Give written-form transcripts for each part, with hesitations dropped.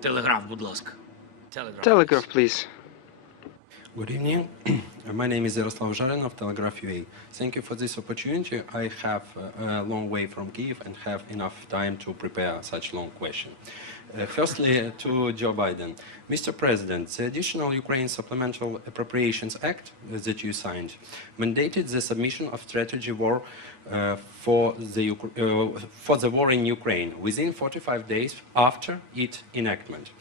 Телеграф, будь ласка. Telegraph. Telegraph, please. Good evening. My name is Yaroslav Zharin of Telegraph UA. Thank you for this opportunity. I have a long way from Kiev and have enough time to prepare such long question. Firstly, to Joe Biden. Mr. President, the additional Ukraine Supplemental Appropriations Act that you signed mandated the submission of strategy war for the war in Ukraine within 45 days after its enactment.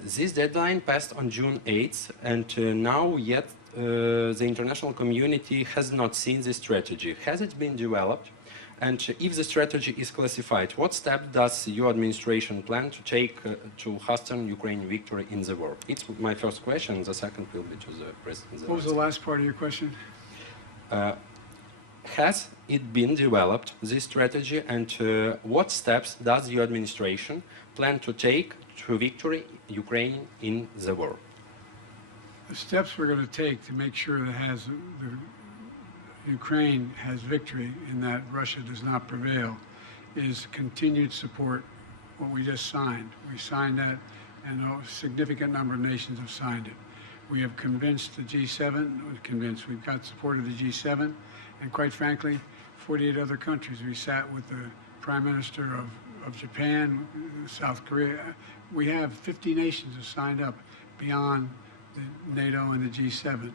This deadline passed on June 8th, and now yet the international community has not seen this strategy. Has it been developed? And if the strategy is classified, what steps does your administration plan to take to hasten Ukraine victory in the war? It's my first question. The second will be to the President. What was the last part of your question? Has it been developed, this strategy, and what steps does your administration plan to take to victory Ukraine in the war? The steps we're going to take to make sure that Ukraine has victory and that Russia does not prevail is continued support, what we just signed. We signed that, and a significant number of nations have signed it. We have convinced the G7, we've got support of the G7, and quite frankly, 48 other countries. We sat with the Prime Minister of Japan, South Korea. We have 50 nations have signed up beyond the NATO and the G7.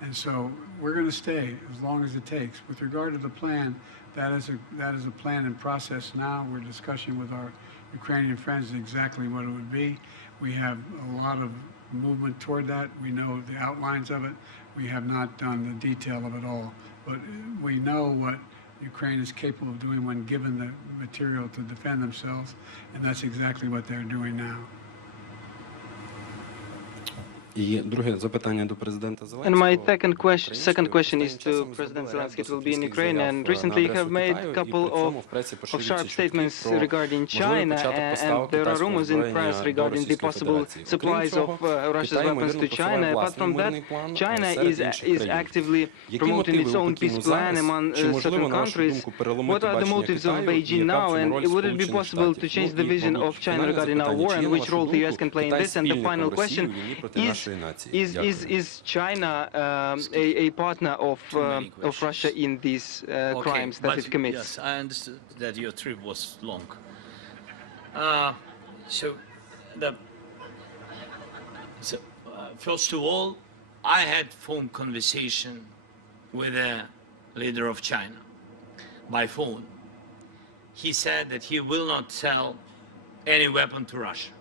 And so we're going to stay as long as it takes. With regard to the plan, that is a plan in process now. We're discussing with our Ukrainian friends exactly what it would be. We have a lot of movement toward that. We know the outlines of it. We have not done the detail of it all. But we know what Ukraine is capable of doing when given the material to defend themselves, and that's exactly what they're doing now. І друге запитання до президента Зеленського. And my second question is to President Zelensky. It will be in Ukraine. And recently you have made a couple of sharp statements regarding China, and there are rumors in press regarding the possible supplies of Russia's weapons to China. Apart from that, China is actively promoting its own peace plan among certain countries. What are the motives of Beijing now, and would it be possible to change the vision of China regarding our war, and which role the US can play in this? And the final question is China a partner of Russia in these crimes that it commits? Yes, I understood that your trip was long. First of all, I had phone conversation with the leader of China by phone. He said that he will not sell any weapon to Russia.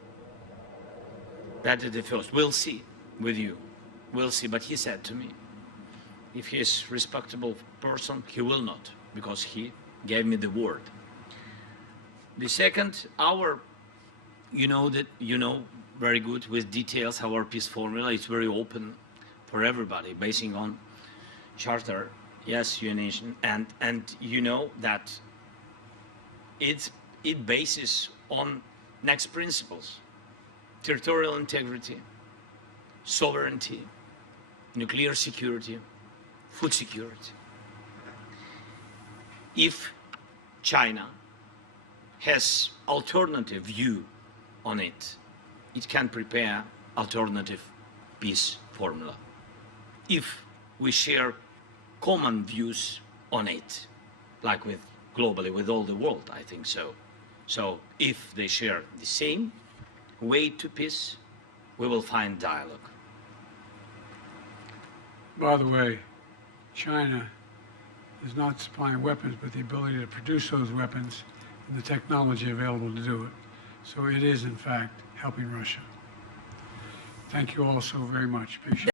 That is the first. We'll see with you. We'll see. But he said to me, if he is a respectable person, he will not, because he gave me the word. The second, you know very good with details our peace formula. It's very open for everybody, basing on charter, yes, UN, and you know that it bases on next principles: territorial integrity, sovereignty, nuclear security, food security. If China has alternative view on it, it can prepare alternative peace formula. If we share common views on it, like with globally with all the world, I think so. So if they share the same way to peace, we will find dialogue. By the way, China is not supplying weapons, but the ability to produce those weapons and the technology available to do it. So it is, in fact, helping Russia. Thank you all so very much. Appreciate it.